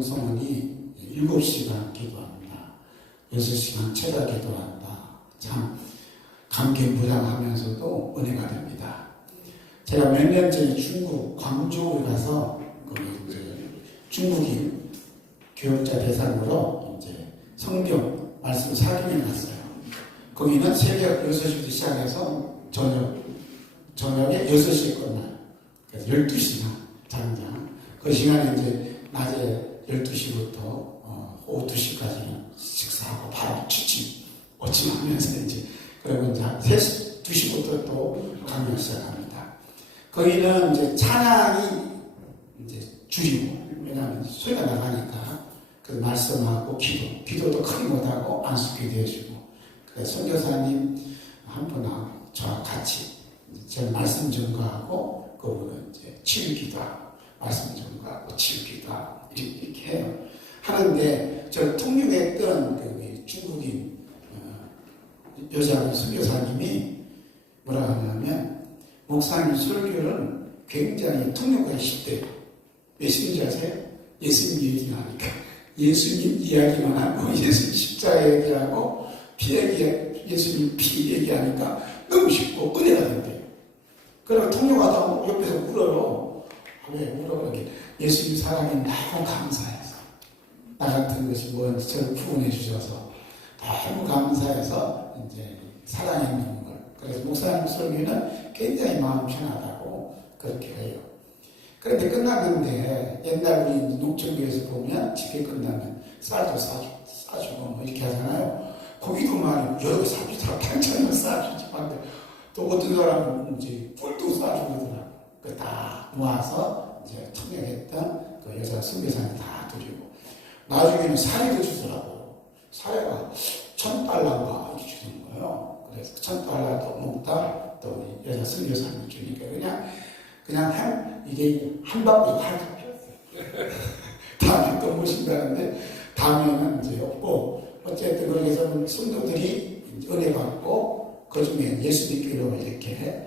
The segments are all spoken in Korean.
공성원이 7시간 기도합니다. 6시간 최다 기도한다. 참 감개무량하면서도 은혜가 됩니다. 제가 몇 년 전에 중국 광주에 가서 중국인 교육자 대상으로 성경 말씀 사기를 갔어요. 거기는 새벽 6시부터 시작해서 저녁에 6시에 끝나요. 그래서 12시간 장장. 그 시간에 낮에 12시부터 오후 2시까지는 식사하고 바로 취침, 오침하면서 그리고 3시, 2시부터 또 강연 시작합니다. 거기는 찬양이 줄이고, 왜냐하면 소리가 나가니까, 그 말씀하고 기도도 크게 못하고 안수기도 해주고, 그래서 선교사님 한 분하고 저와 같이 제가 말씀 전가하고, 그분은 치유 기도하고, 말씀 전가하고, 치유 기도하고, 이렇게 해요. 하는데, 저 통역했던 그 중국인 여자 선교사님이 뭐라 하냐면, 목사님 설교는 굉장히 통역하기 쉽대요. 왜 쉽은지 아세요? 예수님 얘기하니까. 예수님 이야기만 하고, 예수님 십자가 얘기하고, 예수님 피 얘기하니까 너무 쉽고 은혜가 된대요. 그러고 통역하다 보면 옆에서 울어요. 왜 울어? 예수님 사랑이 너무 감사해서. 나 같은 것이 뭔지 저를 구원해 주셔서 너무 감사해서 사랑해 있는 걸. 그래서 목사님 설교는 굉장히 마음 편하다고 그렇게 해요. 그런데 끝났는데 옛날 우리 농촌교에서 보면 집회 끝나면 쌀도 싸주고 뭐 이렇게 하잖아요. 거기도 말이야 여러 개 사주더라. 반찬을 싸주지. 또 어떤 사람은 꿀도 싸주더라고. 그 다 모아서 통역했던 그 여자 선교사님 다 드리고 나중에는 사례도 주더라고요. 사례가 $1,000인가 이렇게 주는 거예요. 그래서 $1,000도 먹다 또 여자 선교사님 주니까 이게 한 바퀴 다 잡혔어요. 다음에 또 모신다는데 다음에는 없고 어쨌든 거기서 성도들이 은혜 받고 그 중에 예수 믿기로 이렇게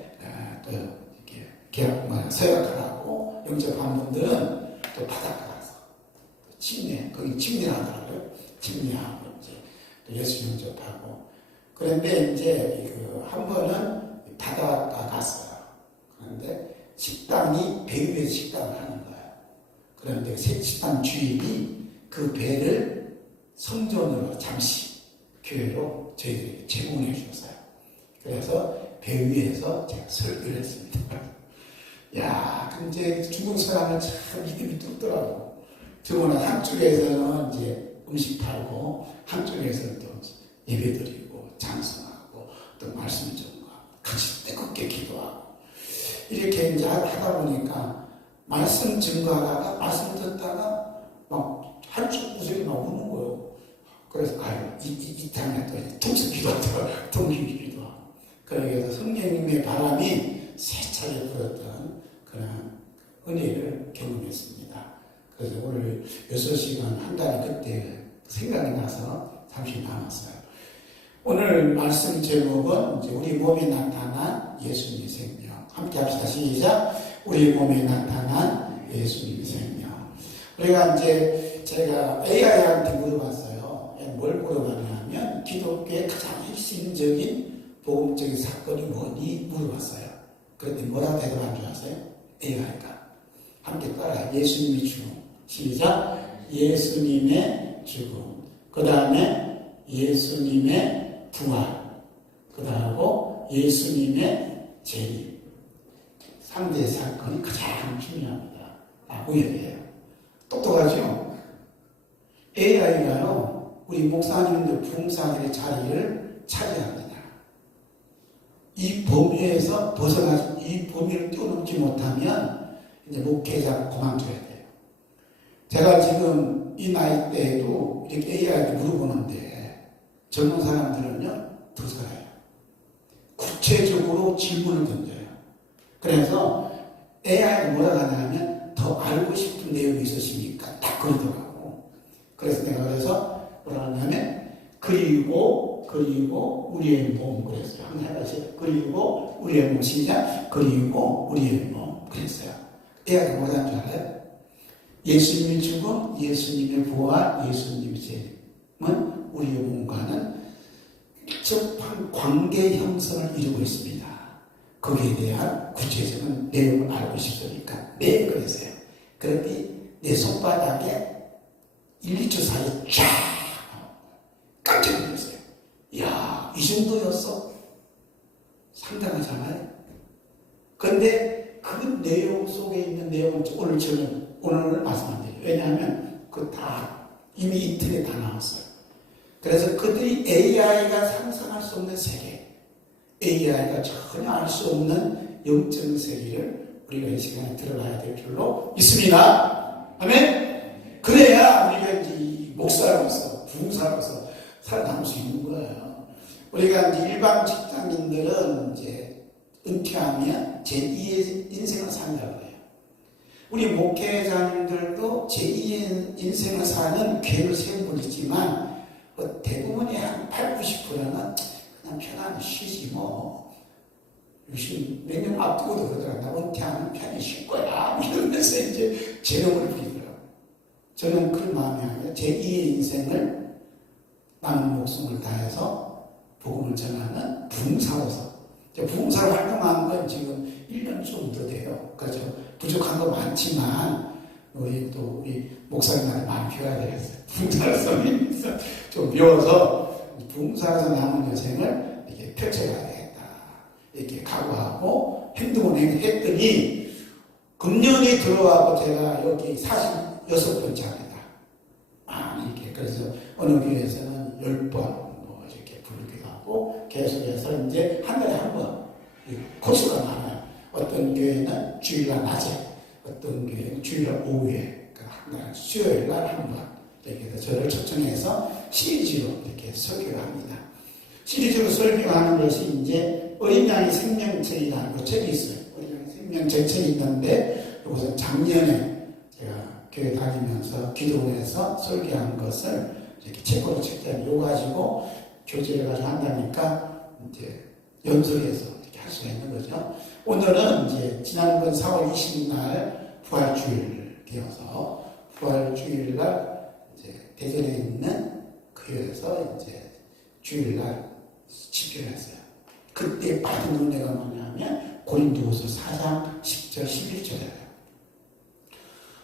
또 이렇게 서약을 하고 영접한 분들은 또 바닷가 가서 거기 침례하더라고요. 침례하고 또 예수 영접하고 그런데 한 번은 바닷가 갔어요. 그런데 식당이 배 위에서 식당을 하는 거예요. 그런데 식당 주인이 그 배를 성전으로 잠시 교회로 저희들에게 제공해 주셨어요. 그래서 배 위에서 제가 설교를 했습니다. 야, 근데 중국 사람은 참 믿음이 뚝더라고. 저거는 한쪽에서는 음식 팔고 한쪽에서는 또 예배 드리고 찬송하고 또 말씀 전하고 같이 뜨겁게 기도하고 이렇게 하다 보니까 말씀 증거하다가 말씀 듣다가 막 한쪽 구석이 막 우는 거예요. 그래서 이 땅에 또 통수 기도하다가 통기 기도하고 그래서 성령님의 바람이 세차게 불었던 그런 은혜를 경험했습니다. 그래서 오늘 6시간 한 달이 그때 생각이 나서 잠시 나눴어요. 오늘 말씀 제목은 우리 몸에 나타난 예수님의 생명. 함께 합시다. 시작. 우리 몸에 나타난 예수님의 생명. 우리가 제가 AI한테 물어봤어요. 뭘 물어봤냐면 기독교의 가장 핵심적인 복음적인 사건이 뭐니? 물어봤어요. 그런데 뭐라고 대답한 줄 아세요? AI가. 함께 따라 예수님의 죽음. 시작. 예수님의 죽음. 그 다음에 예수님의 부활. 그 다음에 예수님의 재림. 3대 사건이 가장 중요합니다. 라고 얘기해요. 똑똑하죠? AI가요, 우리 목사님들 부흥사들의 자리를 차지합니다. 이 범위에서 벗어나서 이 범위를 뛰어넘지 못하면 목회자 그만둬야 돼요. 제가 지금 이 나이 때에도 이렇게 AI한테 물어보는데 젊은 사람들은요, 더 잘해요. 구체적으로 질문을 던져요. 그래서 AI가 뭐라고 하냐면 더 알고 싶은 내용이 있으시니까 딱 그러더라고. 그래서 내가 뭐라 하냐면 그리고 우리의 몸 그랬어요. 한번 해보세요. 그리고 우리의 몸 시작. 그리고 우리의 몸 그랬어요. AI가 뭐라는 줄 알아요? 예수님의 죽음, 예수님의 부활, 예수님의 재림은 우리의 몸과는 밀접한 관계 형성을 이루고 있습니다. 거기에 대한 구체적인 내용을 알고 싶으니까 네, 그랬어요. 그랬더니 내 손바닥에 1, 2초 사이에 쫙 깜짝 놀랐어요. 이야, 이 정도였어? 상당하잖아요. 그런데 그 내용 속에 있는 내용은 오늘 말씀 안 돼요. 왜냐하면 그 다 이미 이틀에 다 나왔어요. 그래서 그들이 AI가 상상할 수 없는 세계, AI가 전혀 알 수 없는 영적 세계를 우리가 이 시간에 들어가야 될 줄로 믿습니다. 아멘? 그래야 우리가 이제 목사로서, 부흥사로서 살아남을 수 있는 거예요. 우리가 이제 일반 직장인들은 이제 은퇴하면 제2의 인생을 산다고 해요. 우리 목회자님들도 제2의 인생을 사는 계획을 세운 분이지만 대부분의 한 80~90%는 그냥 편안히 쉬지 뭐. 요즘 몇 년 앞두고도 그러더라. 나 은퇴하면 편히 쉴 거야. 이러면서 이제 재롱을 부리더라고요. 저는 그런 마음이 아니라 제2의 인생을 남은 목숨을 다해서 복음을 전하는 부흥사로서. 부흥사로 활동한 건 지금 1년 정도 돼요. 그래서 부족한 거 많지만 우리 목사님한테 많이 배워야 되겠어요. 부흥사로서 좀 배워서 부흥사에서 남은 여생을 이렇게 펼쳐가야 되겠다. 이렇게 각오하고 행동을 했더니 금년에 들어와서 제가 여기 46번째 합니다. 이렇게. 그래서 어느 교회에서는 10번 이렇게 부르기도 하고 계속해서 이제 한 달에 한 번 코스가 많아요. 어떤 교회는 주일날 낮에, 어떤 교회는 주일날 오후에, 한 수요일날 한 번. 이렇게 해서 저를 초청해서 시리즈로 이렇게 설교를 합니다. 시리즈로 설교하는 것이 이제 어린 양의 생명책이라는 거 책이 있어요. 어린 양의 생명책 책이 있는데 이것은 작년에 제가 교회 다니면서 기도원에서 설교한 것을 이렇게 책으로 책자에 요 가지고 교재를 가지고 한다니까 이제 연설해서 이렇게 할 수가 있는 거죠. 오늘은 이제 지난번 4월 20일 날 부활주일 되어서 부활주일날 이제 대전에 있는 교회에서 이제 주일날 집회를 했어요. 그때 받은 은혜가 뭐냐면 고린도후서 4장 10절 11절이에요.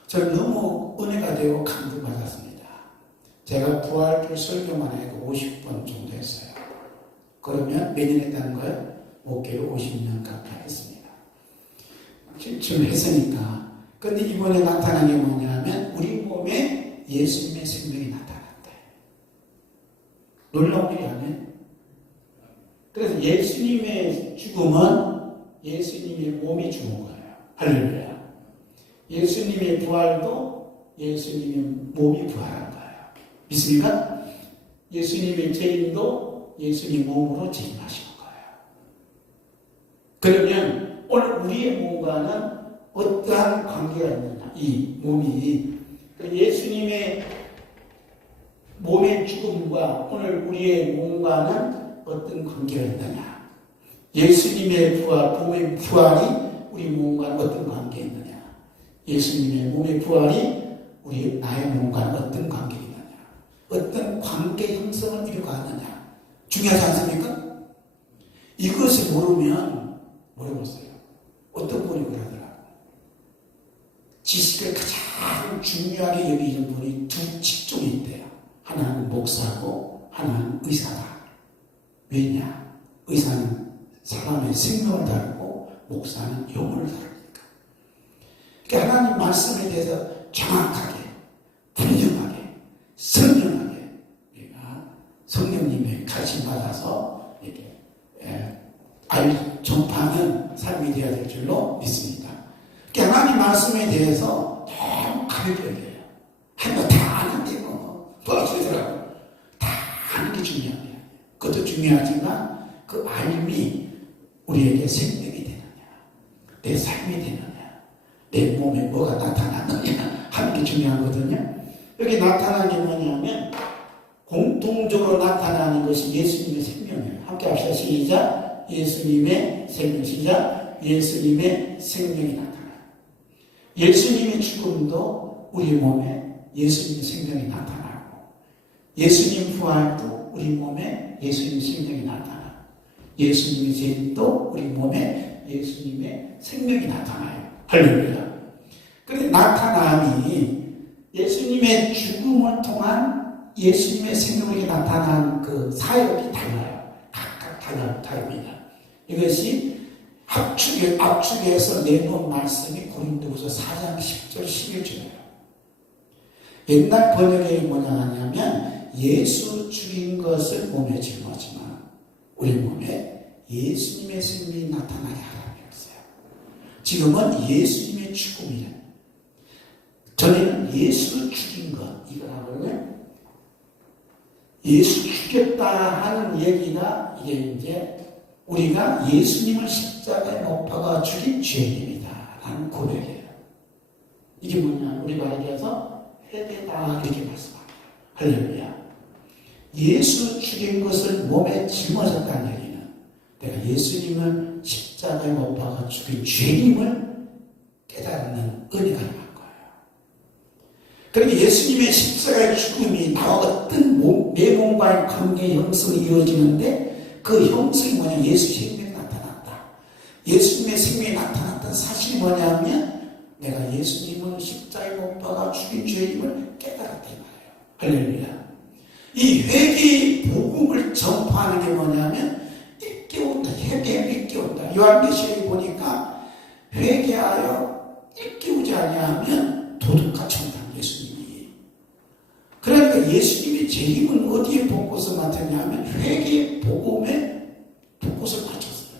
저는 너무 은혜가 되고 감동받았습니다. 제가 부활주일 설교만 해도 50번 정도 했어요. 그러면 몇 년 했다는 거예요? 목회를 50년 가까이 했습니다. 지금 했으니까. 근데 이번에 나타난 게 뭐냐면 우리 몸에 예수님의 생명이 나타났다. 놀라운 일이 아니에요? 그래서 예수님의 죽음은 예수님의 몸이 죽은 거예요. 할렐루야. 예수님의 부활도 예수님의 몸이 부활한 거예요. 믿습니까? 예수님의 재림도 예수님의 몸으로 재림하시는 거예요. 그러면 오늘 우리의 몸과는 어떠한 관계가 있느냐? 이 몸이 예수님의 몸의 죽음과 오늘 우리의 몸과는 어떤 관계가 있느냐? 예수님의 부활, 몸의 부활이 우리 몸과 어떤 관계가 있느냐? 예수님의 몸의 부활이 우리 나의 몸과 어떤 관계가 있느냐? 어떤 관계 형성을 이루어가느냐? 중요하지 않습니까? 이것을 모르면 모르겠어요. 어떤 분이 그러더라고요. 지식을 가장 중요하게 여기는 분이 두 직종이 있대요. 하나는 목사고 하나는 의사다. 왜냐? 의사는 사람의 생명을 다루고 목사는 영혼을 다루니까. 그러니까 하나님 말씀에 대해서 정확하게, 분명하게, 선명하게 우리가 성령님의 가르침 받아서 이렇게 전파하는 삶이 되어야 될 줄로 믿습니다. 그러니까 하나님 말씀에 대해서 너무 가볍게 여겨요. 하나님 다 아는데 뭐 어쩌더라고. 다 아는 게 중요해요. 그것도 중요하지만 그 알미 우리에게 생명이 되느냐, 내 삶이 되느냐, 내 몸에 뭐가 나타나느냐 하는 게 중요하거든요. 여기 나타나는 게 뭐냐면 공통적으로 나타나는 것이 예수님의 생명이에요. 함께 합시다. 시작. 예수님의 생명. 시작. 예수님의 생명이 나타나요. 예수님의 죽음도 우리 몸에 예수님의 생명이 나타나고 예수님 부활도 우리 몸에 예수님의 생명이 나타나고 예수님의 재림도 우리 몸에 예수님의 생명이 나타나요. 할렐루야. 그런데 나타남이 예수님의 죽음을 통한 예수님의 생명이 나타난 그 사역이 달라요. 각각 다릅니다. 이것이 압축해서 내놓은 말씀이 고린도후서 4장 10절 11절이에요. 옛날 번역이 뭐냐 하냐면 예수 죽인 것을 몸에 짊어지면 우리 몸에 예수님의 생명이 나타나게 하라고 했어요. 지금은 예수님의 죽음이에요. 전에는 예수를 죽인 것 이거라고요. 예수 죽였다 하는 얘기가 이게 이제 우리가 예수님을 십자가에 못 박아 죽인 죄인입니다 라는 고백이에요. 이게 뭐냐 우리가 얘기해서 회개다 이렇게 말씀합니다. 할렐루야. 예수 죽인 것을 몸에 짊어졌다는 얘기는 내가 예수님을 십자가에 못 박아 죽인 죄인임을 깨닫는 은혜가 있는 거예요. 그러니까 예수님의 십자가의 죽음이 나와 어떤 내 몸과의 관계 형성이 이루어지는데 그 형성이 뭐냐 예수 생명이 나타났다. 예수님의 생명이 나타났던 사실이 뭐냐면 내가 예수님을 십자가에 못 박아 죽인 죄인임을 깨달았다 이 말이에요. 할렐루야. 이 회개의 복음을 전파하는 게 뭐냐면 일깨운다. 회개를 일깨운다. 요한계시록에 보니까 회개하여 일깨우지 아니하면 도둑같이 온다. 예수님이. 그러니까 예수님이 재림은 어디에 복꽃을 맡았냐면 회개의 복음에 복꽃을 맞췄어요.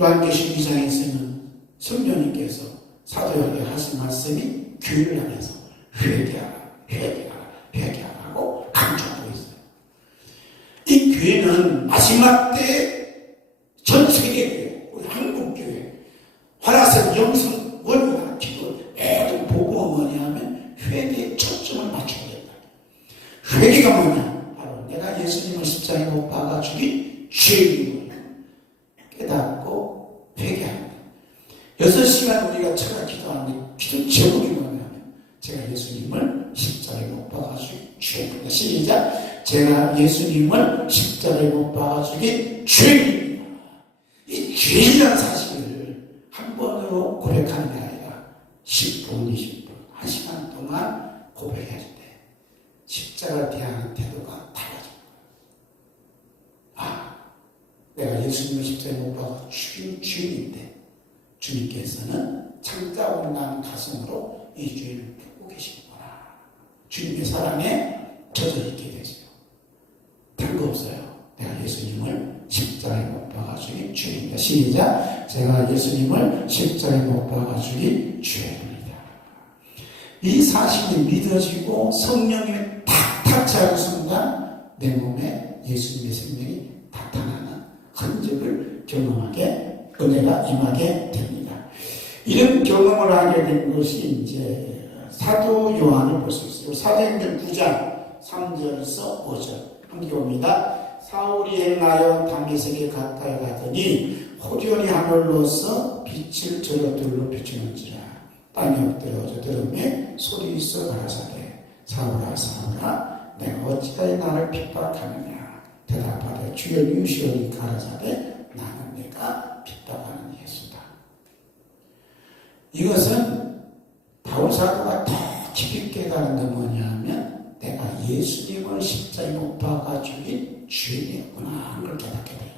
요한계시록 2장에서는 성령님께서 사도에게 하신 말씀이 교회를 향해서 회개하라고 강조하고 있어요. 이 교회는 마지막 때 전 세계교회, 우리 한국교회, 화라산 영성 원이나 기도 모든 복음은 뭐냐면 회개에 초점을 맞춰야 된다. 회개가 뭐냐? 바로 내가 예수님을 십자가에 못 박아 죽인 죄인임을 깨닫고 회개합니다. 6시간 우리가 철학 기도하는데 기도 제목이 뭐냐면 제가 예수님을 십자가에 못 박아 죽인 죄인입니다. 시작. 제가 예수님을 십자가에 못 박아 죽인 죄인입니다. 이 죄인이라는 사실을 한 번으로 고백하는 게 아니라 10분, 20분, 1시간 동안 고백할 때 십자가를 대하는 태도가 달라집니다. 내가 예수님을 십자가에 못 박아 죽인 죄인인데 주님께서는 창자고 난 가슴으로 이 죄를 품고 계시구나. 주님의 사랑에 젖어 있게 되죠. 다른 거 없어요. 내가 예수님을 십자가에 못 박아 죽인 죄인이다. 시작. 제가 예수님을 십자가에 못 박아 죽인 죄인입니다. 이 사실이 믿어지고 성령님이 탁 타치하는 순간 내 몸에 예수님의 생명이 나타나는 흔적을 경험하게 은혜가 임하게 됩니다. 이런 경험을 하게 된 것이 이제 사도 요한을 볼 수 있어요. 사도행전 9장 3절에서 5절 함께 봅니다. 사울이 행하여 다메섹에 가까이 가더니 호련히 하늘로서 빛을 저로 둘러 비추는지라 땅에 엎드려져 들음에 소리 있어 가라사대 사울아 사울아 내가 어찌하여 나를 핍박하느냐 대답하되 주여 유시오니 가라사대 나는 내가 핍박하는 예수다. 이것은 바울 사도가 더 깊이 깨달은 게 뭐냐면 내가 예수님을 십자가에 못 박아 죽인 죄인이었구나 하는 걸 깨닫게 돼요.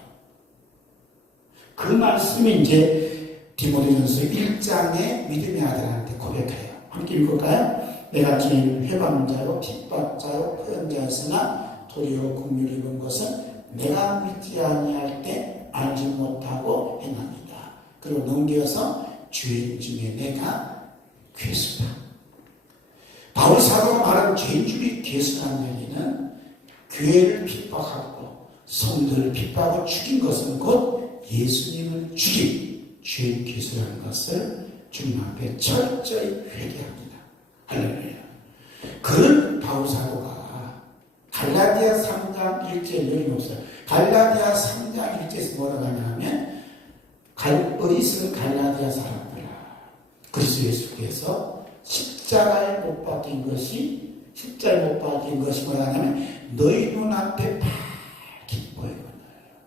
그 말씀이 이제 디모데전서 1장의 믿음의 아들한테 고백해요. 함께 읽을까요? 내가 주님을 회방자요 핍박자요 포연자였으나 도리어 긍휼을 입은 것은 내가 믿지 아니할 때 알지 못하고 행합니다. 그리고 넘겨서 죄인 중에 내가 괴수다. 바울 사도가 말한 죄인 중에 괴수라는 얘기는 교회를 핍박하고 성도를 핍박하고 죽인 것은 곧 예수님을 죽인 죄인 괴수라는 것을 주님 앞에 철저히 회개합니다. 할렐루야. 그런 바울 사도가 갈라디아 3장 1절에 여기 없어요. 갈라디아 3장 1절에서 뭐라고 하냐면 어리석은 갈라디아 사람들아 그리스도 예수께서 십자가에 못 박힌 것이 뭐냐면 너희 눈앞에 밝히 보이는 거예요.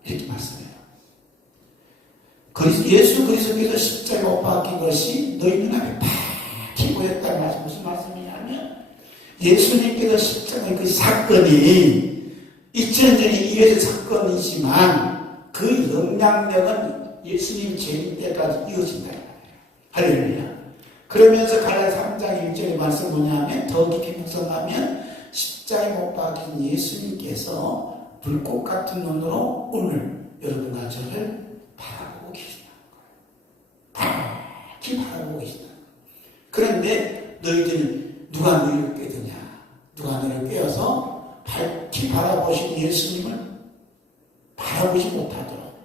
이렇게 말씀해요. 예수 그리스도께서 십자가에 못 박힌 것이 너희 눈앞에 밝히 보였다는 말씀. 무슨 말씀이냐면 예수님께서 십자가의 그 사건이 2000년 전에 이어진 사건이지만 그 영향력은 예수님 재림 때까지 이어진다. 할렐루야. 그러면서 갈라디아 3장 1절의 말씀 뭐냐면 더 깊이 묵상하면 십자가에 못 박힌 예수님께서 불꽃 같은 눈으로 오늘 여러분과 저를 바라보고 계시다는 거예요. 밝히 바라보고 계시다는 거예요. 그런데 너희들은 누가 너희를 꿰드냐? 누가 너를 꿰어서 밝히 바라보신 예수님을 바라보지 못하도록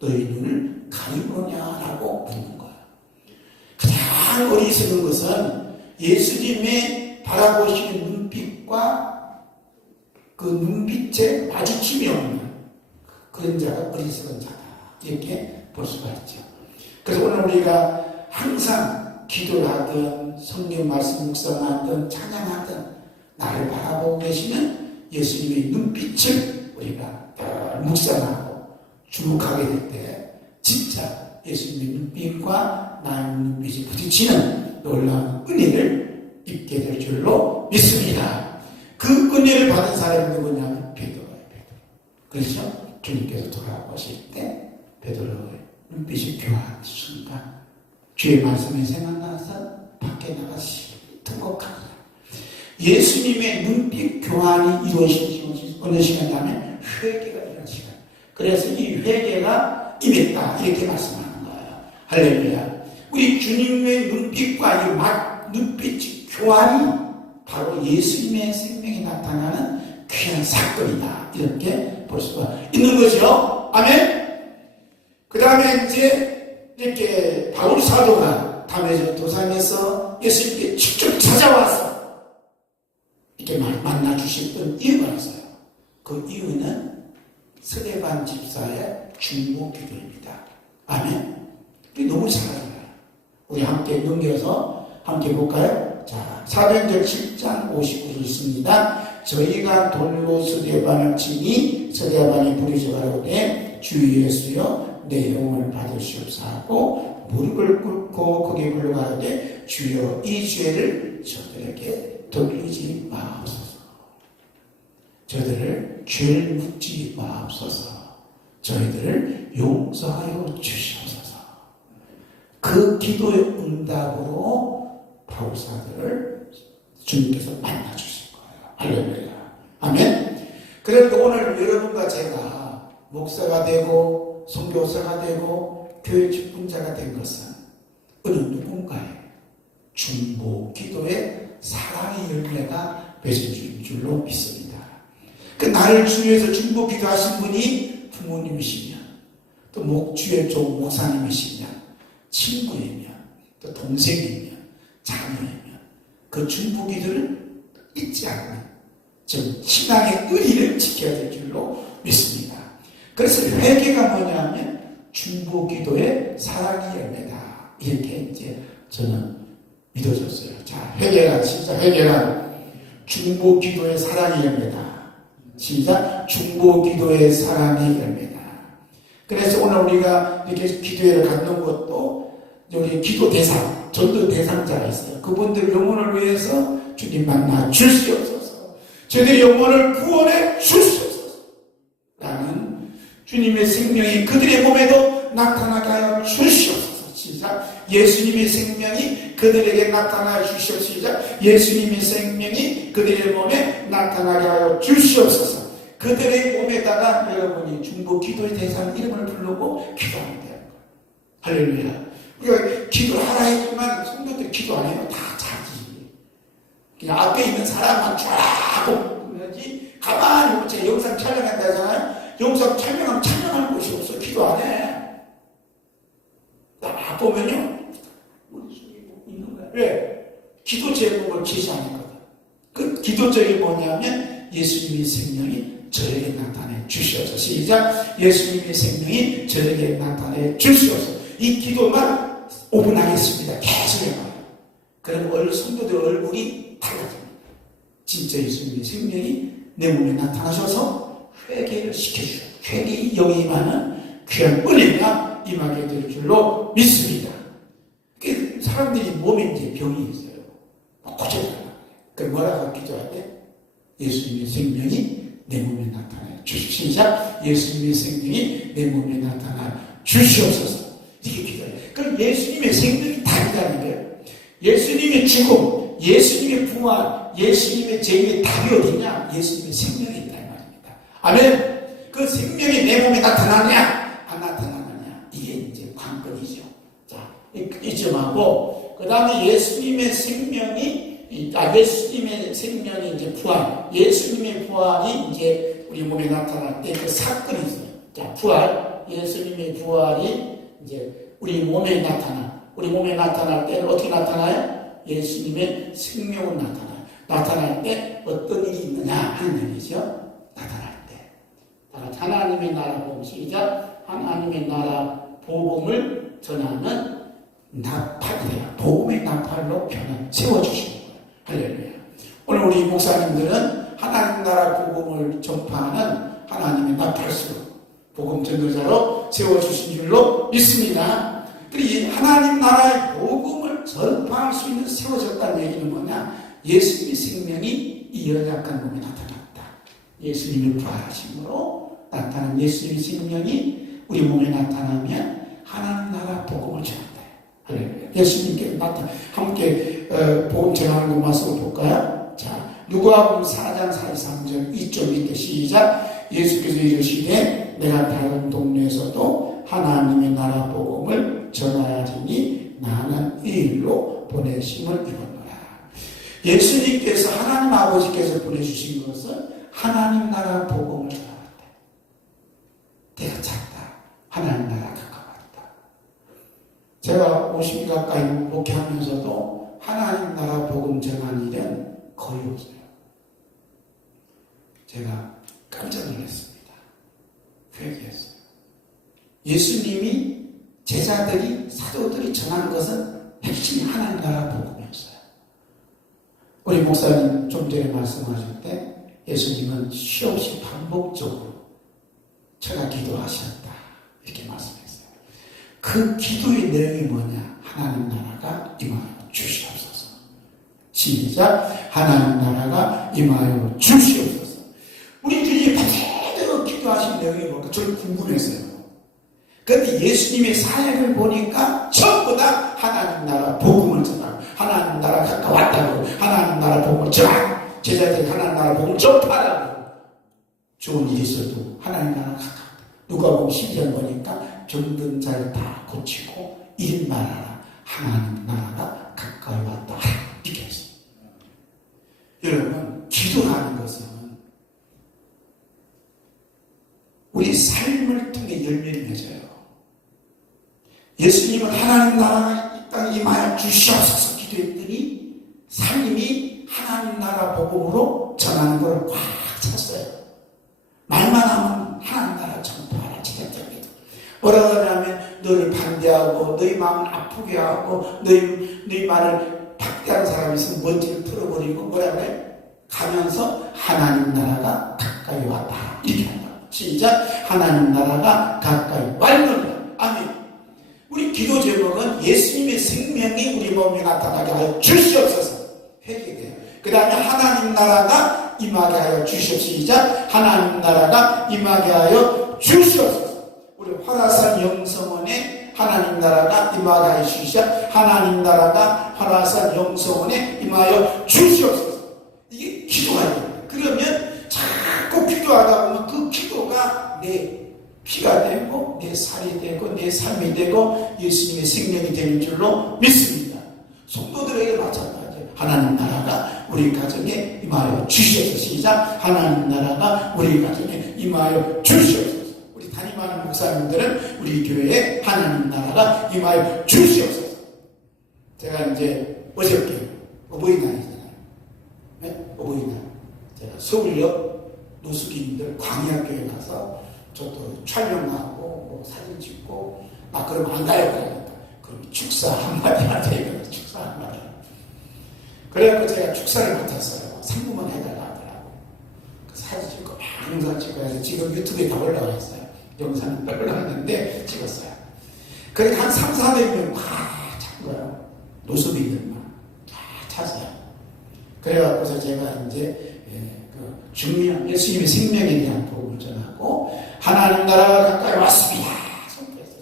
너희 눈을 가리우느냐라고 묻는 거예요. 가장 어리석은 것은 예수님의 바라보시는 눈빛과 그 눈빛에 마주침이 없는 그런 자가 어리석은 자다. 이렇게 볼 수가 있죠. 그래서 오늘 우리가 항상 기도를 하든 성경 말씀 묵상하든 찬양하든 나를 바라보고 계시는 예수님의 눈빛을 우리가 묵상하고 주목하게 될 때 진짜 예수님의 눈빛과 나의 눈빛이 부딪히는 놀라운 은혜를 입게 될 줄로 믿습니다. 그 은혜를 받은 사람이 누구냐면 베드로예요. 그렇죠? 주님께서 돌아오실 때 베드로의 눈빛이 교환한 순간 주의 말씀이 생각나서 밖에 나가시 통곡하더라. 예수님의 눈빛 교환이 이루어진 어느 시간이냐면 회개가 이런 시간. 그래서 이 회개가 임했다 이렇게 말씀하는 거예요. 할렐루야. 우리 주님의 눈빛과 이 눈빛 교환이 바로 예수님의 생명에 나타나는 귀한 사건이다 이렇게 볼 수가 있는 거죠. 아멘. 그 다음에 이제 이렇게 바울 사도가 담에서 도상에서 예수님께 직접 찾아와서 이렇게 만나 주셨던 이유가 있어요. 그 이유는 스데반 집사의 중보 기도입니다. 아멘. 우리 너무 잘하잖아요. 우리 함께 넘겨서 함께 볼까요? 자, 사도행전 7장 59절 있습니다. 저희가 돌로 스데반을 치니 스데반이 부르짖어 가로되 주 예수여 내 영혼을 받으시옵소서 하고 무릎을 꿇고 거기에 물러가로되 주여 이 죄를 저들에게 돌리지 마옵소서. 저들을 죄를 묻지 마옵소서. 저희들을 용서하여 주시옵소서. 그 기도의 응답으로 바울사들을 주님께서 만나주신 거예요. 할렐루야. 아멘. 그러니까 오늘 여러분과 제가 목사가 되고 선교사가 되고 교회 직분자가 된 것은 어느 누군가의 중보 기도의 사랑의 열매가 맺어진 줄로 믿습니다. 그 나를 주위에서 중보 기도하신 분이 부모님이시면 또 주의 쪽 목사님이시면 친구이면 또 동생이면 자녀이면 그 중보 기도를 잊지 않는 즉 신앙의 의리를 지켜야 될 줄로 믿습니다. 그래서 회개가 뭐냐면 중보 기도의 사랑의 열매다 이렇게 이제 저는 믿어졌어요. 자, 회개란 시작. 회개란 중보 기도의 사랑의 열매다. 시작. 중보 기도의 사랑의 열매다. 그래서 오늘 우리가 이렇게 기도회를 갖는 것도 우리 기도 대상, 전도 대상자가 있어요. 그분들 영혼을 위해서 주님 만나 주시옵소서. 저희들의 영혼을 구원해 주시옵소서. 라는 주님의 생명이 그들의 몸에도 나타나게 하여 주시옵소서. 시작. 예수님의 생명이 그들에게 나타나 주시옵소서. 시작. 예수님의 생명이 그들의 몸에 나타나게 하여 주시옵소서. 그들의 몸에다가 여러분이 중보 기도의 대상 이름을 부르고 기도하면 돼요. 할렐루야. 우리가 기도를 하라 했지만 성도들 기도 안 해요. 다 자기. 그냥 앞에 있는 사람만 쫙 보면지 가만히 보면 제가 영상 촬영한다 하잖아요. 영상 촬영하면 촬영할 곳이 없어. 기도 안 해. 딱 보면요. 머릿속에 뭐 있는 거야. 왜? 기도 제목을 제시하니까. 그 기도 제목이 뭐냐면 예수님의 생명이 저에게 나타내 주시옵소서. 시작. 예수님의 생명이 저에게 나타내 주시옵소서. 이 기도만 5분 하겠습니다. 계속 해봐요. 그럼 성도들 얼굴이 달라집니다. 진짜 예수님의 생명이 내 몸에 나타나셔서 회개를 시켜주셔요. 회개의 영이 임하는 귀한 은혜가 임하게 될 줄로 믿습니다. 사람들이 몸에 이제 병이 있어요. 고쳐달라고. 그 뭐라고 기도할 때? 예수님의 생명이 내 몸에 나타나요. 시작. 예수님의 생명이 내 몸에 나타나 주시옵소서. 이렇게 기도해요. 그럼 예수님의 생명이 답이라는 거예요. 예수님의 죽음, 예수님의 부활, 예수님의 제2의 답이 어디냐? 예수님의 생명이 있다 이 말입니다. 아멘. 그 생명이 내 몸에 나타나냐? 안 나타나느냐? 이게 이제 관건이죠. 자, 이 점하고 그 다음에 예수님의 생명이 이제 부활, 예수님의 부활이 이제 우리 몸에 나타날 때 그 사건이 있어요. 자, 부활, 예수님의 부활이 이제 우리 몸에 나타날 때는 어떻게 나타나요? 예수님의 생명은 나타나요. 나타날 때 어떤 일이 있느냐 하는 얘기죠. 나타날 때. 하나님의 나라 복음, 시작. 하나님의 나라 복음을 전하는 나팔이에요. 복음의 나팔로 세워주시는 거예요. 할렐루야. 오늘 우리 목사님들은 하나님 나라 복음을 전파하는 하나님의 나팔수로 복음 전도자로 세워주신 줄로 믿습니다. 그리고 하나님 나라의 복음을 전파할 수 있는 세워졌다는 얘기는 뭐냐? 예수님의 생명이 이 연약한 몸에 나타났다. 예수님의 부활하심으로 나타난 예수님의 생명이 우리 몸에 나타나면 하나님 나라 복음을 전한다. 할렐루야. 예수님께 함께 복음 전하는 거 말씀을 볼까요? 자, 누가복음 4장 43절 2.2때 시작. 예수께서 이르시되 내가 다른 동네에서도 하나님의 나라 복음을 전하야지니 나는 이 일로 보내심을 입었노라. 예수님께서 하나님 아버지께서 보내주신 것은 하나님 나라 복음을 전하다. 내가 찾다. 하나님 나라 가까웠다. 제가 50년 가까이 목회하면서도 하나님 나라 복음 전한 일은 거의 없어요. 제가 깜짝 놀랐습니다. 회개했어요. 예수님이 제자들이 사도들이 전하는 것은 핵심이 하나님 나라 복음이었어요. 우리 목사님 좀 전에 말씀하실 때 예수님은 쉬없이 반복적으로 제가 기도하셨다 이렇게 말씀했어요. 그 기도의 내용이 뭐냐? 하나님 나라가 임하여 주시옵소서. 시작. 하나님 나라가 임하여 주시옵소서. 우리들이 그대로 기도하신 내용이 뭘까? 저는 궁금했어요. 그런데 예수님의 사역을 보니까 전부 다 하나님 나라 복음을 전하고 하나님 나라 가까웠다고 하나님 나라 복음을 전하고 제자들이 하나님 나라 복음을 전파하고 좋은 일이 있어도 하나님 나라 가까웠다. 누가복음 12장 보니까 병든 자를 다 고치고 이름 말하라. 하나님 나라가 가까이 왔다. 이렇게 했어요. 여러분, 기도하는 것은 우리 삶을 통해 열매를 맺어요. 예수님은 하나님 나라가 이 땅에 임하여 주시옵소서 기도했더니 삶이 하나님 나라 복음으로 전하는 걸 꽉 찼어요. 말만 하면 하나님 나라 전파하라. 지켰답니다. 뭐라고 하냐면 너를 반대하고 너희 마음을 아프게 하고 너희 말을 박대하는 사람이 있으면 먼지를 풀어버리고 뭐라 그래? 가면서 하나님 나라가 가까이 왔다. 이렇게 한다. 시작. 하나님 나라가 가까이 왔느니라. 아멘. 우리 기도 제목은 예수님의 생명이 우리 몸에 나타나게 하여 주시옵소서. 회개돼요. 그 다음에 하나님 나라가 임하게 하여 주시옵소서. 시작. 하나님 나라가 임하게 하여 주시옵소서. 우리 화라산 영성원에 하나님 나라가 임하게 하여 주시옵소서. 하나님 나라가 화라산 영성원에 임하여 주시옵소서. 이게 기도하예요. 그러면 자꾸 기도하다 보면 그 기도가 내 피가 되고 내 살이 되고 내 삶이 되고 예수님의 생명이 되는 줄로 믿습니다. 성도들에게 마찬가지예요. 하나님 나라가 우리 가정에 임하여 주시옵소서. 시작. 하나님 나라가 우리 가정에 임하여 주시옵소서. 우리 담임하는 목사님들은 우리 교회에 하나님 나라가 임하여 주시옵소서. 제가 이제 어저께 어버이날이잖아요. 네? 어버이날. 제가 서울역 노숙인들 광야교회 가서 저도 촬영하고 뭐 사진 찍고 막 그러면 안 가요. 그러니까 축사 한마디 하자. 축사 한마디. 그래갖고 제가 축사를 맡았어요. 3분만 해달라 하더라고. 그 사진 찍고 막 영상 찍어서 지금 유튜브에 다 올라와 있어요. 영상이 올라왔는데 찍었어요. 그래 한 3, 400명 다 찬 거예요. 노숙인들만 다 찼어요. 그래갖고서 제가 이제 중요한 예수님의 생명에 대한 복음을 전하고 하나님 나라가 가까이 왔습니다.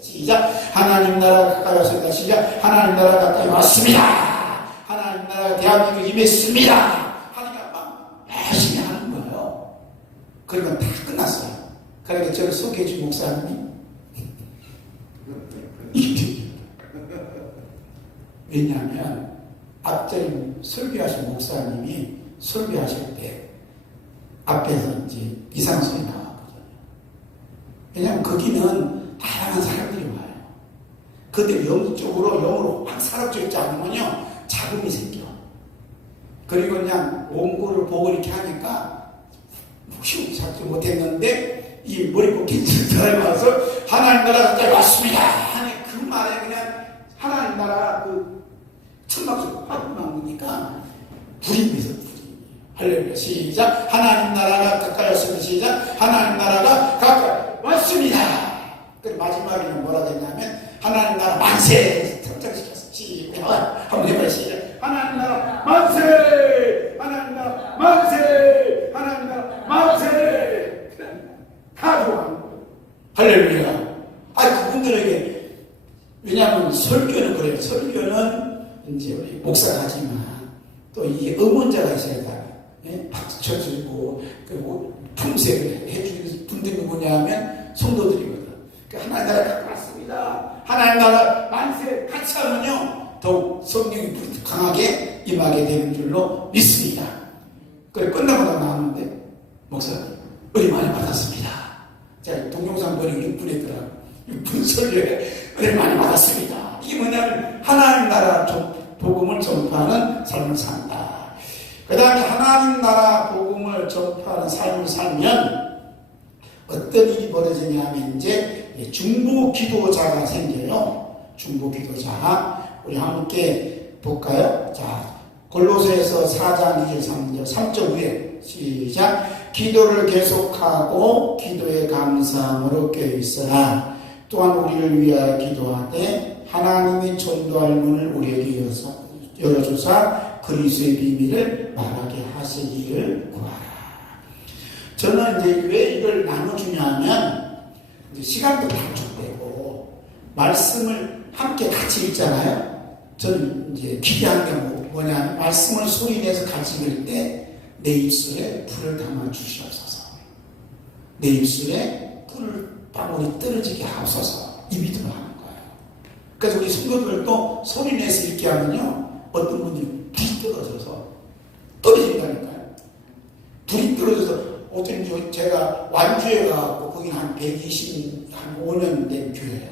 시작. 하나님 나라가 가까이 왔습니다. 시작. 하나님 나라가 가까이 왔습니다. 하나님 나라가 대한민국에 임했습니다. 하니까 막 열심히 하는 거예요. 그러면 다 끝났어요. 그러니까 저를 소개해 준 목사님이 왜냐하면 앞전에 설교하신 목사님이 설교하실 때 앞에서 이제 이상한 소리 나왔거든요. 왜냐하면 거기는 다양한 사람들이 와요. 그들 영적으로 확 사로잡지 않으면요 자금이 생겨. 그리고 그냥 원고를 보고 이렇게 하니까 혹시 잡지 못했는데 이 머리 꽂힌 사람이 와서 하나님 나라 가까이 왔습니다 하니 그 말에 그냥 하나님 나라 그 천막을 확 막으니까 불이 있어. 할렐루야. 시작. 하나님 나라가 가까이 왔습니다. 시작. 하나님 나라가 가까이 왔습니다. 그리고 마지막에는 뭐라고 했냐면 하나님 나라 만세 설정시켰어. 시작. 한번 해봐요. 시작. 하나님 나라 만세. 하나님 나라 만세. 하나님 나라 만세. 다 좋아. 할렐루야. 그분들에게 왜냐하면 설교는 그래요. 설교는 이제 우리 목사가 하지만 또 이게 응원자가 있어야 돼. 박수 쳐주고 그리고 품새를 해주는 분들이 뭐냐면 성도들이거든. 그러니까 하나님 나라 갖고 왔습니다. 하나님 나라 만세 같이 하면요 더욱 성령이 강하게 임하게 되는 줄로 믿습니다. 그래 끝나고 나왔는데 목사님 은혜 많이 받았습니다. 자 동영상 보니 6분 했더라고. 6분 설교에 은혜 많이 받았습니다. 이게 뭐냐면 하나님 나라 복음을 전파하는 삶을 산다. 그 다음에 하나님 나라 복음을 전파하는 삶을 살면 어떤 일이 벌어지냐면 이제 중보 기도자가 생겨요. 중보 기도자. 우리 함께 볼까요? 자, 골로새서 4장 2절 3절 위에 시작. 기도를 계속하고 기도에 감사함으로 껴있어라. 또한 우리를 위하여 기도하되 하나님이 전도할 문을 우리에게 열어주사 그리스도의 비밀을 말하게 하시기를 구하라. 저는 이제 왜 이걸 나눠주냐면 이제 시간도 단축되고 말씀을 함께 같이 읽잖아요. 저는 이제 기대하는 게 뭐냐면 말씀을 소리내서 같이 읽을 때 내 입술에 불을 담아 주시옵소서. 내 입술에 불 방울이 떨어지게 하옵소서. 이 믿음을 하는 거예요. 그래서 우리 성도들도 소리내서 읽게 하면요 어떤 분들이 불이 떨어져서 떨어진다니까요. 불이 떨어져서 어쩐지 제가 완주에 가갖고 거기는 한 125년 된 교회예요.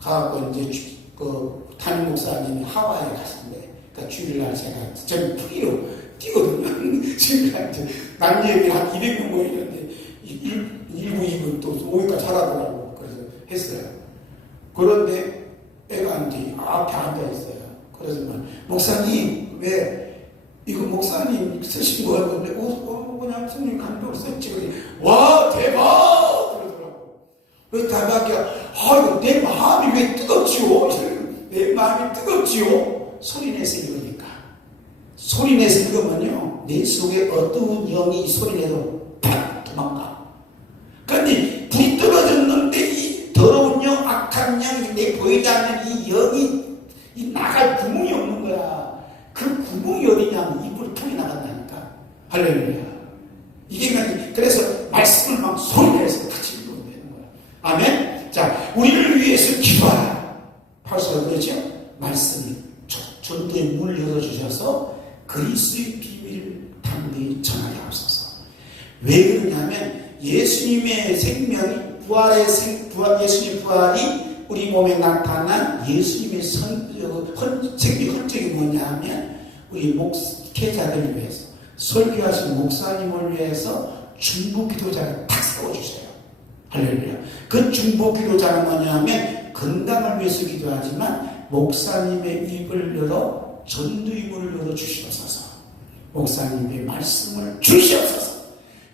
가갖고 이제 그 담임 목사님이 하와이에 가신대. 그러니까 주일날 제가 전 프리로 뛰거든요. 주일날 남녀에게 한 200명 모이는데 1부, 2부 또 5위까지 하라더라고. 그래서 했어요. 그런데 애가 이제 앞에 앉아있어요. 그래서 목사님 왜 이거 목사님 쓰신 거였는데 그냥 성령 감독을 썼지. 와 대박 그러더라고. 왜 대박이야? 이거 내 마음이 왜 뜨겁지요? 내 마음이 뜨겁지요? 소리내서 읽으니까. 소리내서 읽으면요 내 속에 어두운 영이 소리내도 팍 도망가. 그런데 불이 떨어졌는데 이 더러운 영, 악한 영이 내 보이지 않는 이 영이 이 나갈 구멍이 없는 거야. 그 구멍이 어디냐면 이 불이 통이 나간다니까. 할렐루야. 이게 그래서 말씀을 막 소리내서 같이 읽으면 되는 거야. 아멘. 자, 우리를 위해서 기도하라. 파울서가 그러죠. 말씀이 전도의 문을 열어주셔서 그리스도의 비밀을 담대히 전하게 하옵소서. 왜 그러냐면 예수님의 생명이 예수님의 부활이 우리 몸에 나타난 예수님의 생명 흔적이 뭐냐면 우리 목회자들을 위해서 설교하신 목사님을 위해서 중보 기도자를 딱 세워주세요. 할렐루야. 그 중보 기도자는 뭐냐면 건강을 위해서 기도하지만 목사님의 입을 열어 전도임을 열어 주시옵소서. 목사님의 말씀을 주시옵소서.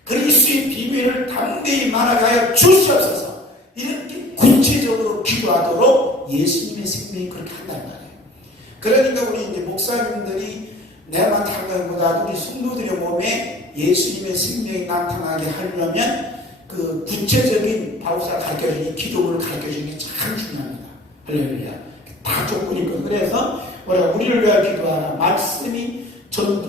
그리스도의 비밀을 담대히 말하게 주시옵소서. 이렇게 구체적으로 기도하도록 예수님의 생명이 그렇게 한단 말이에요. 그러니까 우리 이제 목사님들이 내만 하는 우리 성도들의 몸에 예수님의 생명이 나타나게 하려면 그 구체적인 바울사가 가르쳐주는 기도를 가르쳐주는 게 참 중요합니다. 할렐루야. 다 조건이 있고 그래서 우리를 위하여 기도하라. 말씀이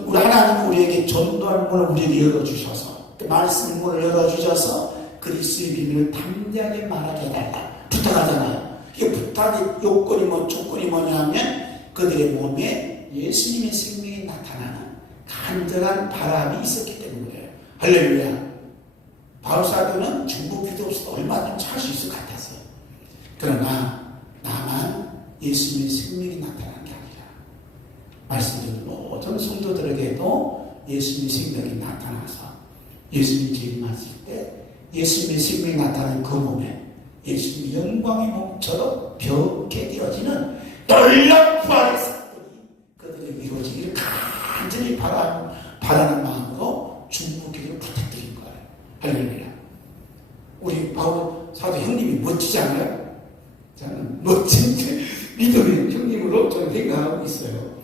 우리 하나님은 우리에게 전도할 문을 우리에게 열어주셔서 그 말씀의 문을 열어주셔서 그리스도의 비밀을 담대하게 말하게 해달라 부탁하잖아요. 이게 부탁의 요건이 조건이 뭐냐면 그들의 몸에 예수님의 생명이 나타나는 간절한 바람이 있었기 때문에 그래요. 할렐루야. 바울사도는 중보 기도 없어도 얼마든지 할 수 있을 것 같았어요. 그러나 나만 예수님의 생명이 나타나는 게 아니라 말씀드린 모든 성도들에게도 예수님의 생명이 나타나서 예수님이 재림하실 때 예수님의 생명이 나타나는 그 몸에 예수님의 영광의 몸처럼 벽게 되어지는 놀라운 부활의 사건이 그들에게 이루어지기를 간절히 바라는 마음으로 중보 기도를 부탁드린 거예요. 할렐루야. 우리 바울 사도 형님이 멋지지 않아요? 저는 멋진 믿음의 형님으로 저는 생각하고 있어요.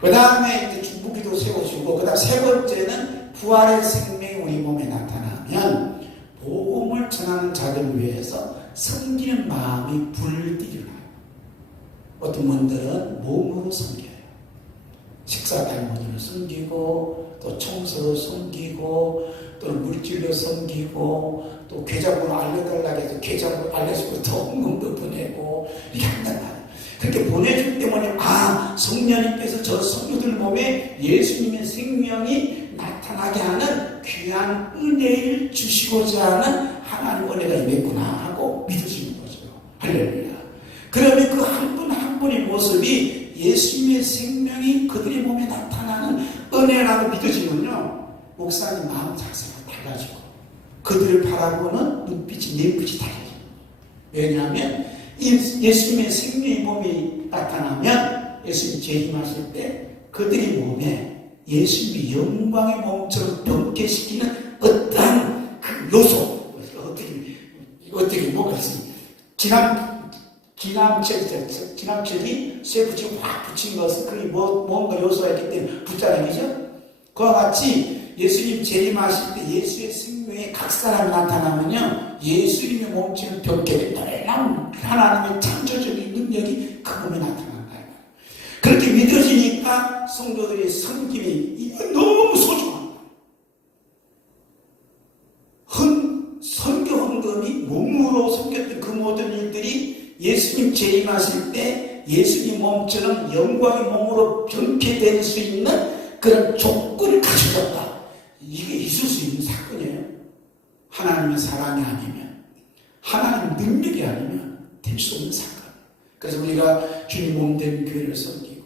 그 다음에 이제 중보기도 세우시고, 그 다음 세 번째는 부활의 생명이 우리 몸에 나타나면 복음을 전하는 자들을 위해서 섬기는 마음이 불일어나요. 어떤 분들은 몸으로 섬겨요. 식사 달모니를 섬기고, 또 청소로 섬기고, 또 물질로 섬기고, 또 계좌번호 알려달라고 해서 계좌번호 알려주고 더 헌금도 보내고 이렇게 한단 말이에요. 그렇게 보내줄 때문에 성령님께서 저 성도들 몸에 예수님의 생명이 나타나게 하는 귀한 은혜를 주시고자 하는 하나님 은혜가 임했구나 하고 믿으시는 거죠. 할렐루야. 그러면 그 한 분 한 분의 모습이 예수님의 생명이 그들의 몸에 나타나는 은혜라고 믿어지면요, 목사님 마음 자세가 달라지고 그들을 바라보는 눈빛이 내 눈빛이 달라져요. 왜냐하면 예수님의 생명의 몸이 나타나면 예수님 재림하실 때 그들의 몸에 예수님의 영광의 몸처럼 변개시키는 어떠한 그 요소, 어떻게 뭐가 있습니까? 진압책이 쇠 붙이고 확 붙인 것은 그게 뭔가 요소가 있기 때문에 붙자라기죠. 그와 같이 예수님 재림하실 때 예수의 생명에 각 사람이 나타나면요, 예수님의 몸처럼 변개된다. 하나님의 창조적인 능력이 그 몸에 나타난다. 그렇게 믿어지니까 성도들의 섬김이 너무 소중합니다. 선교 헌금이 몸으로 섬겼던 그 모든 일들이 예수님 재림하실 때 예수님 몸처럼 영광의 몸으로 변개될 수 있는 그런 조건을 갖춰졌다. 이게 있을 수 있는 사건이에요. 하나님의 사랑이 아니면, 하나님 능력이 아니면 될 수 없는 사건. 그래서 우리가 주님 몸된 교회를 섬기고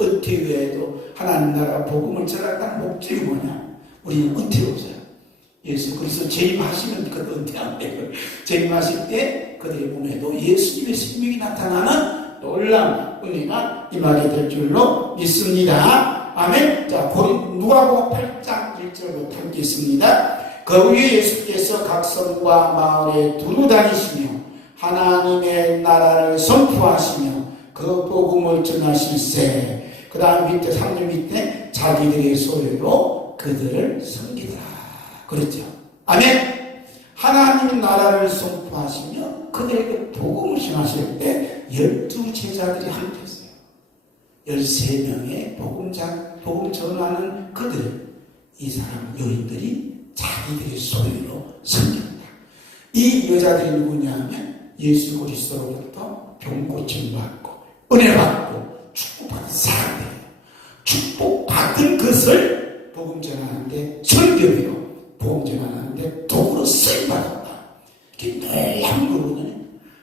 은퇴후에도 하나님 나라 복음을 전하다는 목적이 뭐냐? 우리는 은퇴로서요. 예수 그리스도 재림하시면 그 은퇴한 때요. 재림하실 때 그들의 몸에도 예수님의 생명이 나타나는 놀라운 은혜가 임하게 될 줄로 믿습니다. 아멘. 자, 누가복음 8장 1절부터 함께 있습니다. 그 위에 예수께서 각 성과 마을에 두루 다니시며 하나님의 나라를 선포하시며 그 복음을 전하실세. 그 다음 밑에 3절 밑에 자기들의 소유로 그들을 섬기더라. 그렇죠. 아멘. 하나님의 나라를 선포하시며 그들에게 복음을 전하실 때 12제자들이 함께 했어요. 13명의 복음 전하는 그들, 이 사람 여인들이 자기들의 소유로 섬깁니다. 이 여자들이 누구냐면 예수 그리스도로부터 병고침 받고 은혜 받고 축복받은 사람들이에요. 축복받은 것을 복음 전하는데 설교해요. 복음 전하는데 도구로 쓰임받았다. 이게 놀라운 거거든요.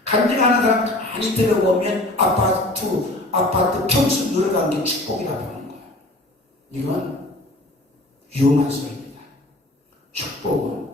간증하는 사람 많이 들어보면 아파트 평수 늘어가는 게 축복이라 보는 거예요. 이건 위험한 소리입니다. 축복은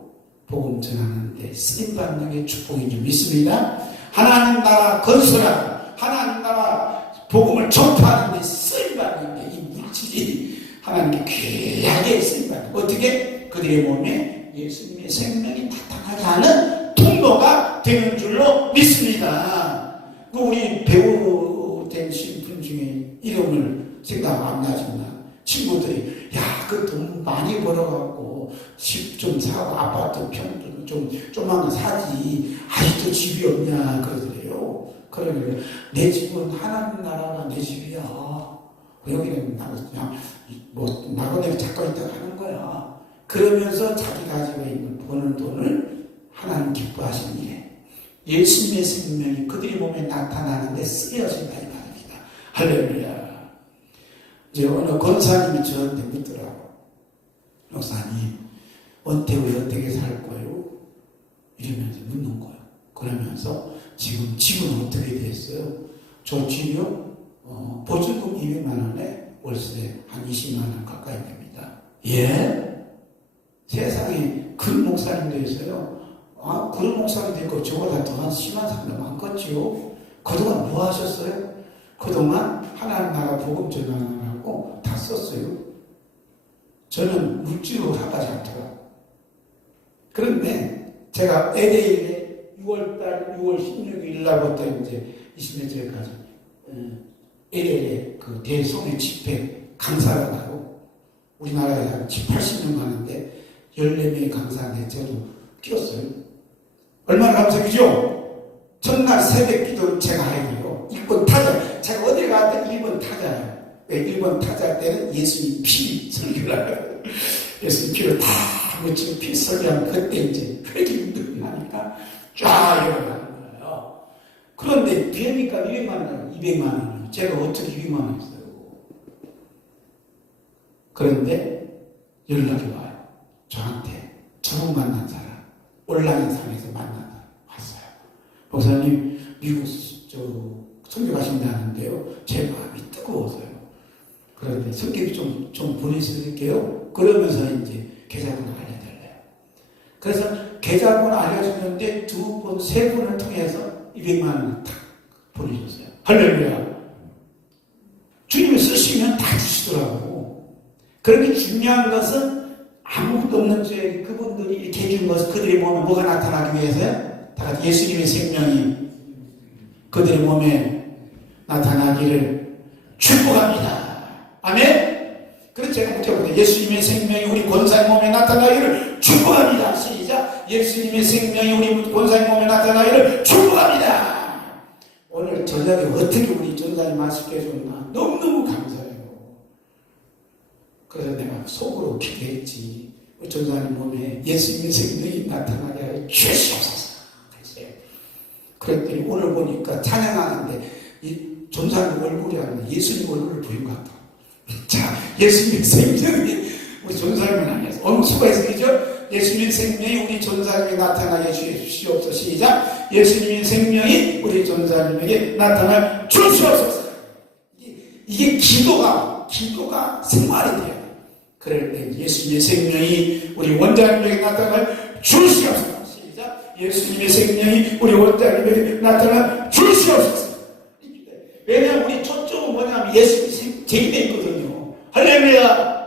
복음 전하는데 쓰임받는 게 축복인 줄 믿습니다. 하나님 나라 건설하고 하나님 나라 복음을 전파하는 데 쓰임받는 게 이 물질이 하나님께 귀하게 쓰임받는 어떻게? 그들의 몸에 예수님의 생명이 나타나게 하는 통로가 되는 줄로 믿습니다. 우리 배우 된 신분 중에 이름을 생각 안 나지만 친구들이 야, 그 돈 많이 벌어갖고 집 좀 사고 아파트 평도 좀만 거 사지 아직도 집이 없냐 그러더래요. 그러길래 내 집은 하나님 나라가 내 집이야. 여기는 나는 그냥 뭐 나그네를 찾고 있다고 하는 거야. 그러면서 자기 가지고 있는 버는 돈을 하나님 기뻐하시는 일 예수님의 생명이 그들의 몸에 나타나는데 쓰여진다 이 말입니다. 할렐루야. 이제 어느 권사님이 저한테 묻더라고. 목사님, 은퇴 후에 어떻게 살 거예요? 이러면서 묻는 거예요. 그러면서 지금 집은 어떻게 됐어요? 저 집이요? 보증금 200만 원에 월세 한 20만 원 가까이 됩니다. 예? 세상에 그런 목사님도 있어요. 아, 그런 목사님도 있고 저보다 더한 심한 사람도 많겠지요. 그동안 뭐 하셨어요? 그동안 하나님 나라 복음 전하느라고 다 썼어요. 저는 물질로 나가지 않더라고요. 그런데 제가 LA에 6월 16일 날부터 이제 20년째까지 LA에 그 대성의 집회 강사를 하고 우리나라에 한 80명 가는데 14명의 강사인데 저도 끼었어요. 얼마나 감사이죠? 전날 새벽 기도를 제가 해야 돼요. 1번 타자. 제가 어디 가든 1번 타자예요. 왜 1번 타자 때는 예수님 피 설교를 하거든요. 예수님 피를 다 묻히고 피 설교하면 그때 이제 회개운동이 나니까 쫙 일어나는 거예요. 그런데 비행기가 200만 원, 200만 원. 제가 어떻게 200만 원 했어요? 그런데 연락이 와요. 저한테 처음 만난 사람, 올라인상에서 만난 사람 왔어요. 목사님, 미국 선교 가신다는데요. 제 마음이 뜨거워서요. 그런데 성격이 좀 보내드릴게요. 그러면서 이제 계좌번호 알려달래요. 그래서 계좌번호 알려주는데 2번, 3번을 통해서 200만 원을 탁 보내줬어요. 할렐루야. 주님이 쓰시면 다 주시더라고. 그렇게 중요한 것은 아무것도 없는 죄 그분들이 이렇게 해준 것은 그들의 몸에 뭐가 나타나기 위해서요? 다 같이 예수님의 생명이 그들의 몸에 나타나기를 축복합니다. 아멘? 그래서 제가 묻혀보는데 예수님의 생명이 우리 권사의 몸에 나타나기를 축복합니다. 시작. 예수님의 생명이 우리 권사의 몸에 나타나기를 축복합니다. 오늘 저녁에 어떻게 우리 전사님 맛있게 해줬나 너무너무 감사해요. 그래서 내가 속으로 기도했지. 우리 전사님 몸에 예수님의 생명이 나타나게 하여 주시옵소서 했어요. 그랬더니 오늘 보니까 찬양하는데 이 전사님 얼굴이 아니라 예수님 얼굴을 보인 것 같아. 자, 예수님의 생명이 우리 전사님은 아니었어. 수고했으죠? 예수님의 생명이 우리 전사님에게 나타나게 주시옵소서. 시작. 예수님의 생명이 우리 전사님에게 나타나 주시옵소서. 이게 기도가 생활이 돼요. 그럴 때 예수님의 생명이 우리 원장님에게 나타나 주시옵소서. 시작. 예수님의 생명이 우리 원장님에게 나타나 주시옵소서. 왜냐하면 우리 초점은 뭐냐면 예수님이 제 입에 있거든요. 할렐루야.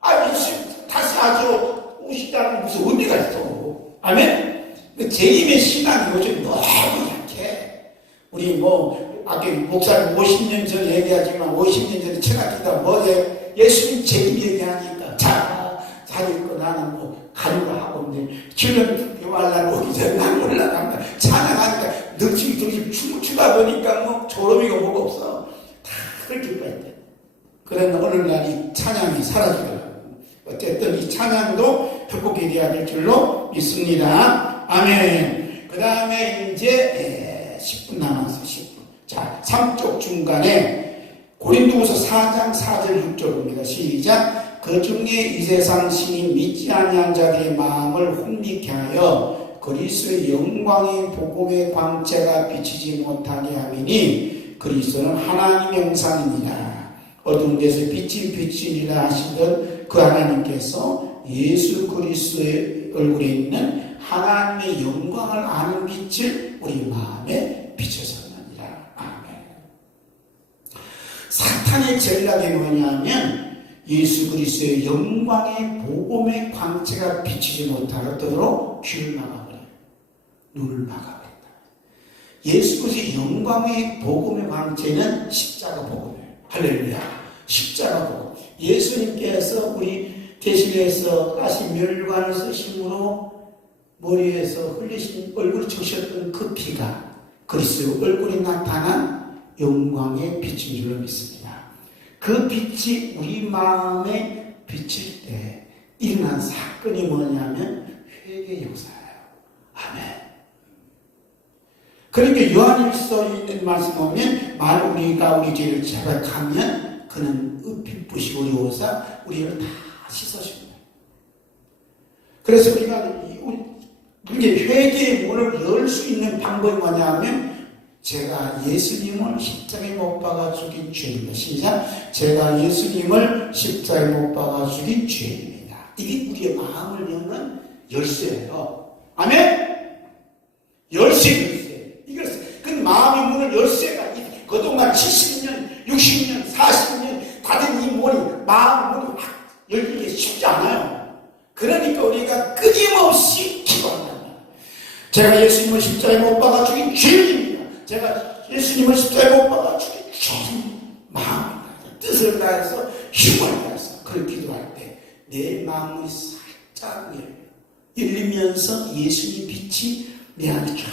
아, 예수 다시 아주 오시다는 무슨 의미가 있어. 아멘? 제 입의 신앙이 요즘 너무 약해. 우리 아까 목사님 50년 전에 얘기하지만 50년 전에 철학기다 뭐제 예수님 제 입 얘기하니까 잘 읽고 나는 가려고 하고 있는데 주는 요알날 오기 전에 난 올라간다. 찬양하니까 늙지 춤추다 보니까 졸음이고 뭐가 없어. 다 그렇게 빠졌대. 그런데 어느 날 이 찬양이 사라지더라고요. 어쨌든 이 찬양도 회복이 되어야 될 줄로 믿습니다. 아멘. 그 다음에 이제 10분 남았어. 10분. 자, 3쪽 중간에 고린도후서 4장 4절 6절입니다. 시작. 그 중에 이 세상 신이 믿지 아니한 자들의 마음을 혼미케 하여 그리스도의 영광의 복음의 광채가 비치지 못하게 하미니 그리스도는 하나님의 형상이니라. 어두운 데서 빛이 비치리라 하시던 그 하나님께서 예수 그리스도의 얼굴에 있는 하나님의 영광을 아는 빛을 우리 마음에 하나님의 전략이 뭐냐면 예수 그리스도의 영광의 복음의 광채가 비치지 못하도록 귀를 막아버려요. 눈을 막아버린다. 예수 그리스도의 영광의 복음의 광채는 십자가 복음이에요. 할렐루야. 십자가 복음. 예수님께서 우리 대신에서 다시 멸관을 쓰심으로 머리에서 흘리신 얼굴을 적셨던 그 피가 그리스도 얼굴이 나타난 영광의 빛인 줄로 믿습니다. 그 빛이 우리 마음에 비칠 때 일어난 사건이 뭐냐면 회개 역사예요. 아멘. 그러니까 요한일서에 있는 말씀 보면 만일 우리가 우리 죄를 자백하면 그는 읍빛부시고 오사 우리를 다 씻어줍니다. 그래서 우리가 이게 회개의 문을 열 수 있는 방법이 뭐냐면 제가 예수님을 십자가에 못 박아 죽인 죄입니다. 시작. 제가 예수님을 십자가에 못 박아 죽인 죄입니다. 이게 우리의 마음을 여는 열쇠예요. 아멘? 열쇠. 이것은 그 마음의 문을 열쇠가 그동안 70년, 60년, 40년 닫은 이 문이 마음 문이 확 열리기 쉽지 않아요. 그러니까 우리가 끊임없이 기도한다. 제가 예수님을 십자가에 못 박아 죽인 죄인입니다. 제가 예수님을 십자가에 못 박아 죽인 죄인 마음입니다. 뜻을 다해서 힘을 다해서 그걸 기도할 때 내 마음이 살짝 열리면서 예수님 빛이 내 안에 쫙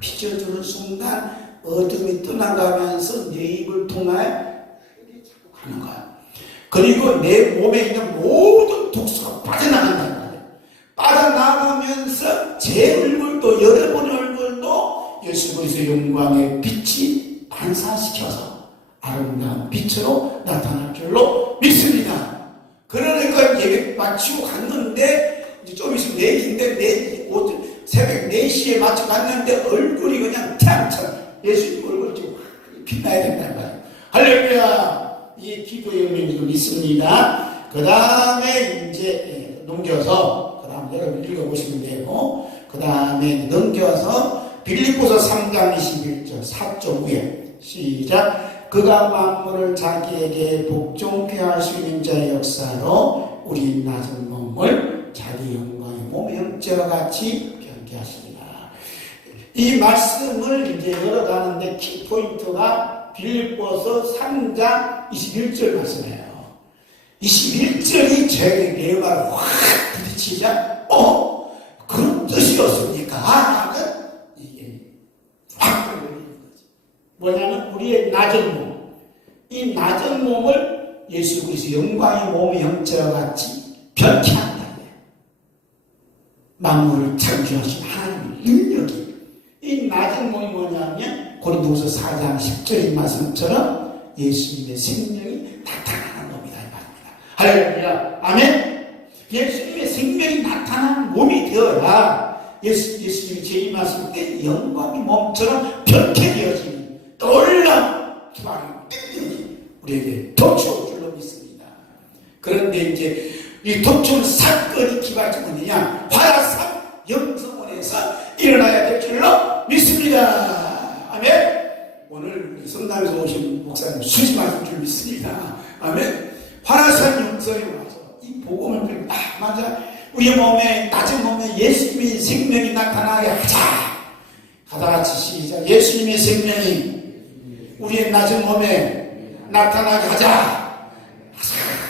비춰주는 순간 어둠이 떠나가면서 내 입을 통하여 흘리 자꾸 가는 거야. 그리고 내 몸에 있는 모든 독소가 빠져나간다는 거예요. 빠져나가면서 제 얼굴도 여러분의 얼굴도 예수 그리스도의 영광의 빛이 반사시켜서 아름다운 빛으로 나타날 줄로 믿습니다. 그러니까 예배 마치고 갔는데 이제 좀 있으면 내일인데 새벽 4시에 마치고 갔는데 얼굴이 그냥 태양처럼 예수님 얼굴이 좀 빛나야 된다는 거예요. 할렐루야. 이게 기도의 의미를 믿습니다. 그 다음에 이제 넘겨서 그 다음 여러분 읽어보시면 되고 그 다음에 넘겨서 빌립보서 3장 21절 4쪽 위에 시작. 그가 만물을 자기에게 복종케 할 수 있는 자의 역사로 우리 낮은 몸을 자기 영광의 몸의 형체와 같이 변케 하십니다. 이 말씀을 이제 열어가는데 키포인트가 빌립보서 3장 21절 말씀이에요. 21절이 제 내용을 확 부딪히자 그런 뜻이었습니까? 하는 이게 확 걸리는 거지. 뭐냐면 우리의 낮은 몸, 이 낮은 몸을 예수 그리스도 영광의 몸의 형체와 같이 변케 한다. 만물을 창조하신 하나님의 능력이 이 낮은 몸이 뭐냐면 고린도후서 4장 10절의 말씀처럼 예수님의 생명이 나타나는 몸이다 이 말입니다. 할렐루야. 아멘. 예수님의 생명이 나타나는 몸이 되어야 예수님이 재림하실 때 영광의 몸처럼 변케 되어지는 놀라운 기발의 능력이 우리에게 덮쳐올 줄로 믿습니다. 그런데 이제 이 덮쳐올 사건이 기발이 뭐냐? 화야산 영성원에서 일어나야 될 줄로 믿습니다. 아멘. 오늘 성당에서 오신 목사님 수지 맞을 줄 믿습니다. 아멘. 화야산 영성에 와서 이 복음을 들고 맞아. 우리 몸에 낮은 몸에 예수님의 생명이 나타나게 하자. 하다같이 시작. 예수님의 생명이 우리의 낮은 몸에 나타나게 하자.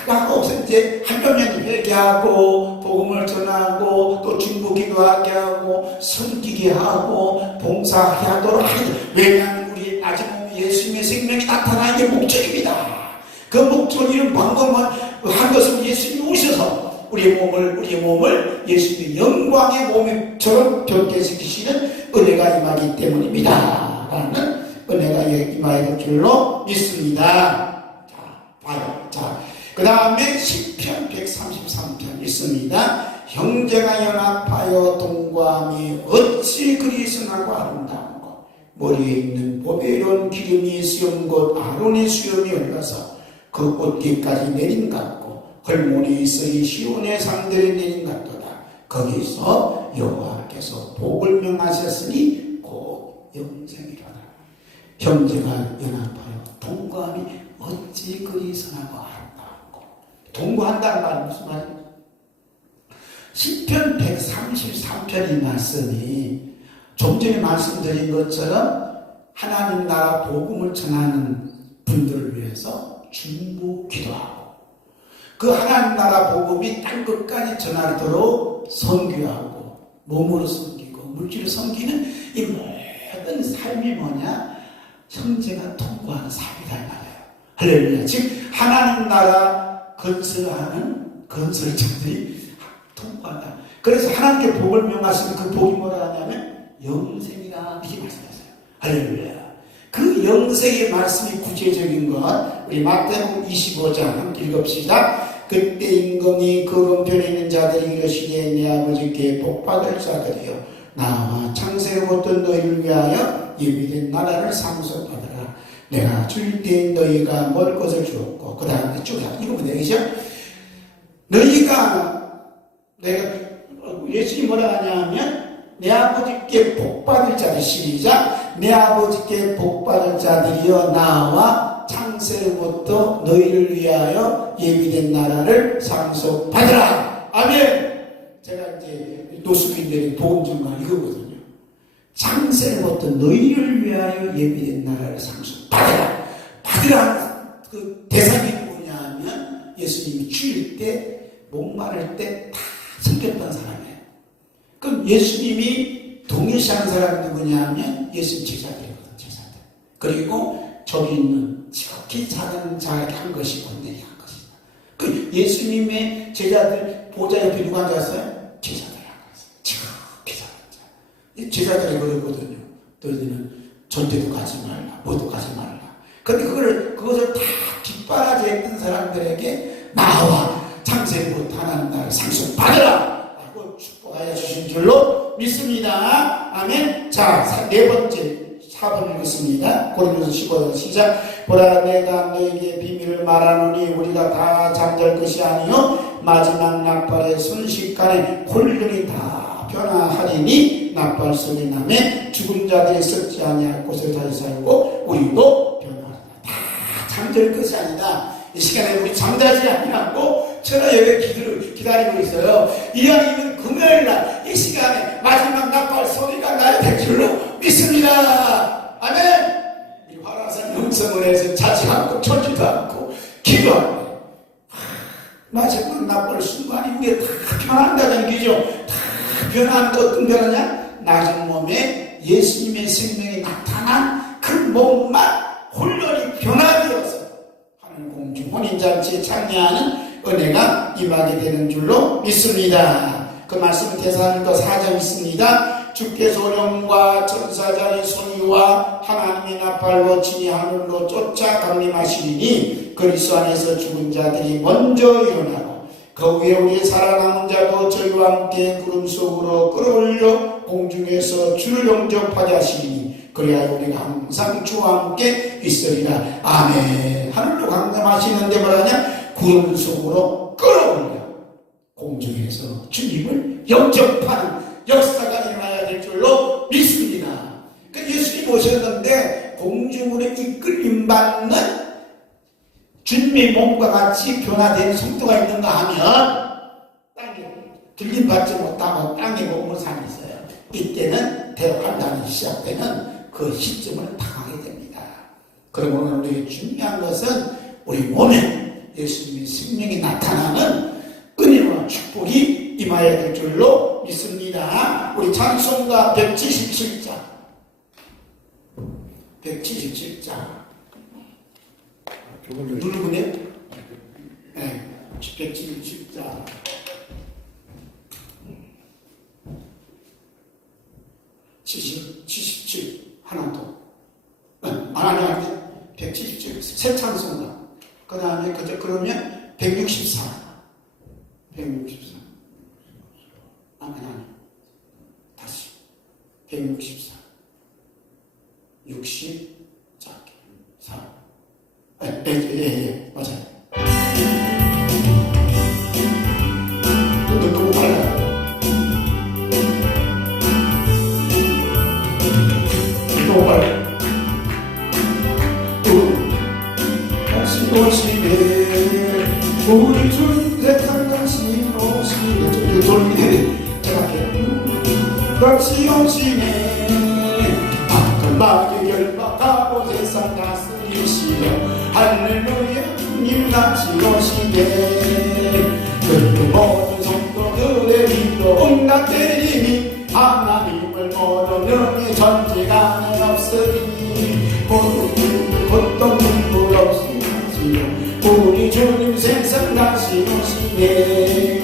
하고 이제 한편면 회개하고 복음을 전하고 또 중보기도하게 하고 섬기게 하고 봉사하게 하도록 하죠. 왜냐하면 우리의 낮은 몸에 예수님의 생명이 나타나는 게 목적입니다. 그 목적이는 방금 한 것은 예수님이 오셔서 우리의 몸을 예수님의 영광의 몸처럼 변개시키시는 은혜가 임하기 때문입니다. 라는 은혜가 임하게 될 줄로 믿습니다. 자, 봐요. 자, 그 다음에 시편 133편 있습니다. 형제가 연합하여 동거함이 어찌 그리 선하고 아름다운 것. 머리에 있는 보배로운 기름이 수염 곧 아론의 수염이 흘러서 그 꽃뒤까지 내린 같고 헐모니 있으니 시온의 상들이 내린 같도다. 거기서 여호와께서 복을 명하셨으니 곧 영생이로다. 형제가 연합하여 동거함이 어찌 어찌 그리 선하고 아름다웠고. 동거한다는 말은 무슨 말이에요? 시편 133편의 말씀이 좀 전에 말씀드린 것처럼 하나님 나라 복음을 전하는 분들을 위해서 중보 기도하고, 그 하나님 나라 복음이 땅 끝까지 전하도록 선교하고, 몸으로 섬기고 물질로 섬기는 이 모든 삶이 뭐냐? 형제가 통과하는 삶이다 이 말이에요. 할렐루야. 즉 하나님 나라 건설하는 건설자들이 통과한다. 그래서 하나님께 복을 명하시는 그 복이 뭐라 하냐면 영생이라 이렇게 말씀하세요. 할렐루야. 그 영생의 말씀이 구체적인 것, 우리 마태복음 25장 함께 읽읍시다. 그때 임금이 그 건편에 있는 자들이 이르시되 내 아버지께 복받을 자들이여 나와 창세로부터 너희를 위하여 예비된 나라를 상속받으라. 내가 줄 때 너희가 먹을 것을 주었고, 그 다음에 쭉 읽으면 되겠죠? 너희가, 내가 예수님이 뭐라 하냐면 내 아버지께 복받을 자들, 시작. 내 아버지께 복받을 자들이여 나와 창세로부터 너희를 위하여 예비된 나라를 상속받으라. 아멘. 제가 이제 노숙인들이 도움 좀 많이 이거거든요. 창세로부터 너희를 위하여 예비된 나라를 상속받으라. 받으라. 그 대상이 뭐냐 하면 예수님이 추일 때, 목마를 때 다 섬겼던 사람이에요. 그럼 예수님이 동일시하는 사람이 누구냐 하면 예수님 제자들이거든, 제자들. 그리고 저기 있는 지극히 작은 자에게 한 것이 본내게 한 것이다. 그 예수님의 제자들 보좌 옆에 누가 앉았어요? 제자들이 앉았어요. 지극히 작은 자. 제자들이 그러거든요. 너희는 전대도 가지 말라, 뭐도 가지 말라. 근데 그것을 다 뒷바라지 했던 사람들에게 나와 창세부터 하나님 나라를 상속받으라 라고 축복하여 주신 줄로 믿습니다. 아멘. 자, 네 번째 4번 읽겠습니다. 고린도서 15장 시작. 보라 내가 너에게 비밀을 말하노니 우리가 다 잠잘 것이 아니요 마지막 나팔의 순식간에 홀륜이 다 변화하리니 나팔 소리 나매 죽은 자들이 썩지 아니할 곳에 다시 살고 우리도 변화하리라. 다 잠잘 것이 아니다. 이 시간에 우리 잠자지 아니라고 천하 예배 기다리고 있어요. 이왕이면 금요일날 이 시간에 마지막 나팔 소리가 나야 될 줄로 믿습니다. 아멘. 이 화라산 영성을 해서 자지 않고 철지도 않고 기도하고 마지막 나팔 순간이 우리가 다 변한다는 얘기죠. 다 변하는 거 어떤 변하냐? 낮은 몸에 예수님의 생명이 나타난 그 몸만 홀연히 변화되어서 하늘 공중 혼인잔치에 참여하는 은혜가 임하게 되는 줄로 믿습니다. 그 말씀 대사님과 4장 있습니다. 주께서 오령과 천사자의 소리와 하나님의 나팔로 진이 하늘로 쫓아 강림하시리니 그리스도 안에서 죽은 자들이 먼저 일어나고 그 위에 우리 살아남은 자도 저희와 함께 구름 속으로 끌어올려 공중에서 주를 영접하게 하시리니 그래야 우리가 항상 주와 함께 있으리라. 아멘. 하늘로 강림하시는데 뭐라냐? 구름 속으로 끌어올려 공중에서 주님을 영접하는 역사가 일어나야 될 줄로 믿습니다. 예수님 오셨는데 공중으로 이끌림받는 주님의 몸과 같이 변화된 성도가 있는가 하면 땅에 들림받지 못하고 땅에 몸을 사는 있어요. 이때는 대환란이 시작되는 그 시점을 당하게 됩니다. 그러므로 우리에게 중요한 것은 우리 몸에 예수님의 생명이 나타나는 은혜와 축복이 임하여야 될 줄로 믿습니다. 우리 찬송가 177장 누르군요? 네, 177장 77 하나 더 아니 177 새 찬송가 그 다음에 그러면 164 아니 다시 164 60 짧게 4 예, 맞아요. 너무 빨라요. 너무 빨라요. 다시 오시네. 좀 돌리네. 제가 다시 오시네. 악한 열박하고 세상 다스리시며 할렐루야 주님 다시 오시네. 그리고 모든 성도들의 믿고 온갖 때림이 하나님을 모르는 이 전지간에 없으니 보통 눈물 없이 하시오. 우리 주님 세상 다시 오시네.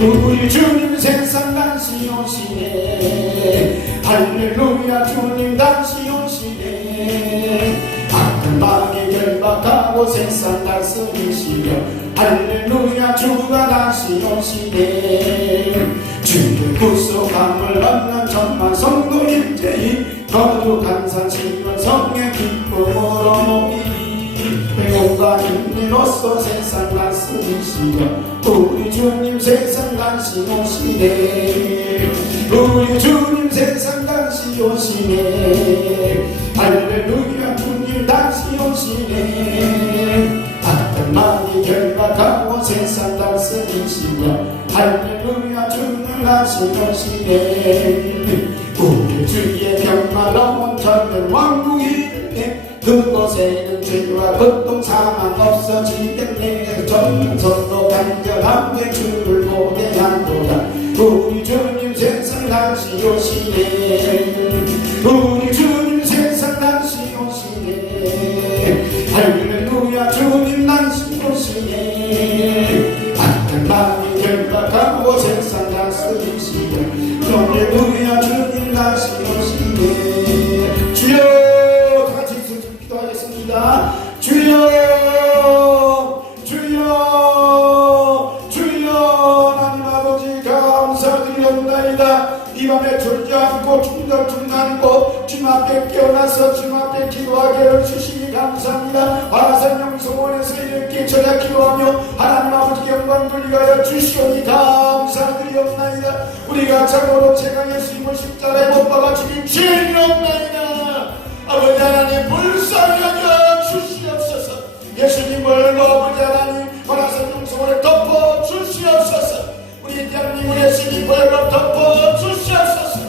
우리 주님 세상 다시 오시네. 할렐루야 주님 다시 오시네. 악한 마귀 결박하고 세상 다스리시며 할렐루야 주가 다시 오시네. 주의 구속함을 얻는 천만 성도 일제히 거룩한 산시원 성의 기쁨으로 모이 행복과 힘으로써 세상 다스리시며 우리 주님 세상 다시 오시네. 우리 주님 세상 다시 오시네. 할렐루야 주님 다시 오시네. 악한 마귀 결박하고 세상 다스리시며 할렐루야 주님 다시 오시네. 우리 주의 평화로운 천년 왕국이 그곳에는 죄와 고통 사망 없어지겠네. 전서도 간절함에 주를 고대한도다. 우리 주님 세상 다시 오시네. 우리 주님 세상 다시 오시네. 할렐루야 주님 다시 오시네. 악한 마음이 결박하고 세상 다스리시네. 할렐루야 주님 다시 오시네. 주여 주여 주여 주여 하나님 아버지 감사드리옵나이다. 이 밤에 졸지 않고 중단중지 않고 주님 앞에 깨어나서 주님 앞에 기도하게 해주시니 감사합니다. 화산 영성원에서 이렇게 저녁 기도하며 하나님 아버지께 영광 돌리게 주시오니 감사드리옵나이다. 우리가 참으로 제가 예수님을 십자가에 못 박아 죽인 죄인이옵나이다. 아버지 하나님 불쌍히 여겨 주시옵소서. 예수님을 아버지 하나님 화산 영성원에 덮어 주시옵소서. 우리 대한민국 예수님을 덮어 주시옵소서.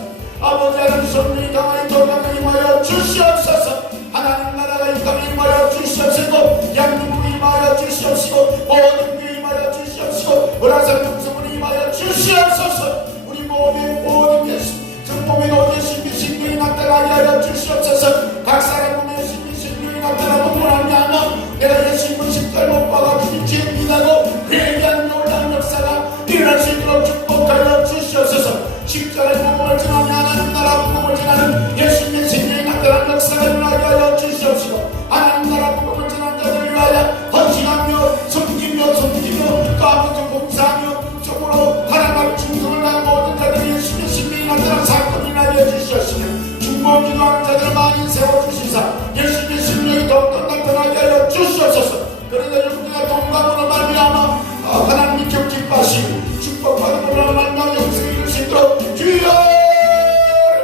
아버지 하나님 성령이 강하게 도망을 임하여 주시옵소서. 하나님 나라가 이 땅에 임하여 주시옵시고 양민국이 임하여 주시옵시고 모든 게 임하여 주시옵시고 화산 영성원이 임하여 주시옵소서. 우리 모든 예수 정복의 오대신 미신령이 나타나게 하여 주시옵소서. 각 사람 몸에 신비신령이 나타나고 말미암아 내가 예수님을 십자가에 못 박아 죽인 죄인이라고 그에 대한 놀라운 역사가 일어날 수 있도록 축복하여 주시옵소서. 십자가의 복음을 전하며 하나님 나라 복음을 전하는 예수님의 생명이 나타난 역사가 일어나게 하여 주시옵시고 하나님 나라 복음을 전하는 자들을 위하여 헌신하며 섬기며 또 아버지 봉사하며 쪽으로 하나님의 충성을 다하는 모든 자들이 예수님의 생명이 나타난 사건이 나게 해주시옵시며 중보 기도하는 자들을 많이 세워주시사 예수님의 생명이 더욱더 나타나게 하여 주시옵소서. 그러나 여러분들과 동감으로 말미암아 하나님이 격집하시고 축복받음으로 말미암아 영생이 이룰 수 있도록 주여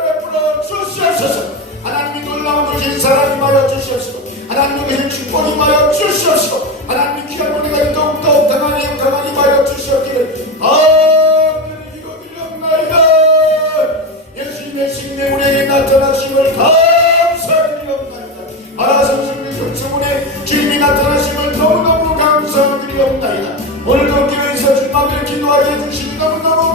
베풀어 주시옵소서. 하나님이 놀라운 것이 사랑임하여 주시옵시고 하나님의 것이 축복임하여 주시옵시고 하나님이 귀한 은혜가 더욱더 강하게 임하여 주시옵기를 이루어드리옵나이다. 예수님의 생명 우리에게 나타나심을 감사드리옵나이다. 하나님의 결정문에 주님이 나타나심을 너무너무 감사드리옵나이다. 오늘도 교회에서 주님 앞에 기도하게 해주시니 너무너무